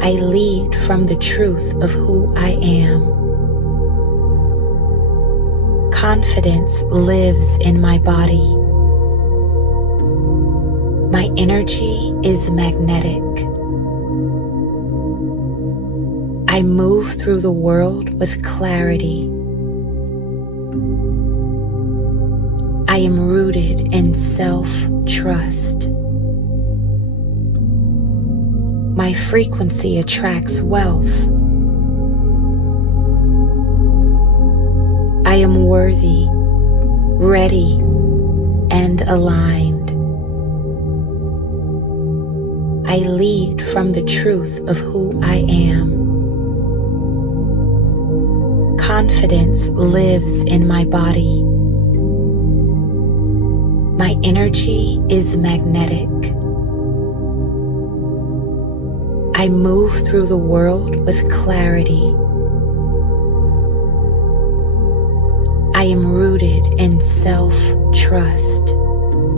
I lead from the truth of who I am. Confidence lives in my body. My energy is magnetic. I move through the world with clarity. I am rooted in self-trust. My frequency attracts wealth. I am worthy, ready, and aligned. I lead from the truth of who I am. Confidence lives in my body. My energy is magnetic. I move through the world with clarity. I am rooted in self-trust.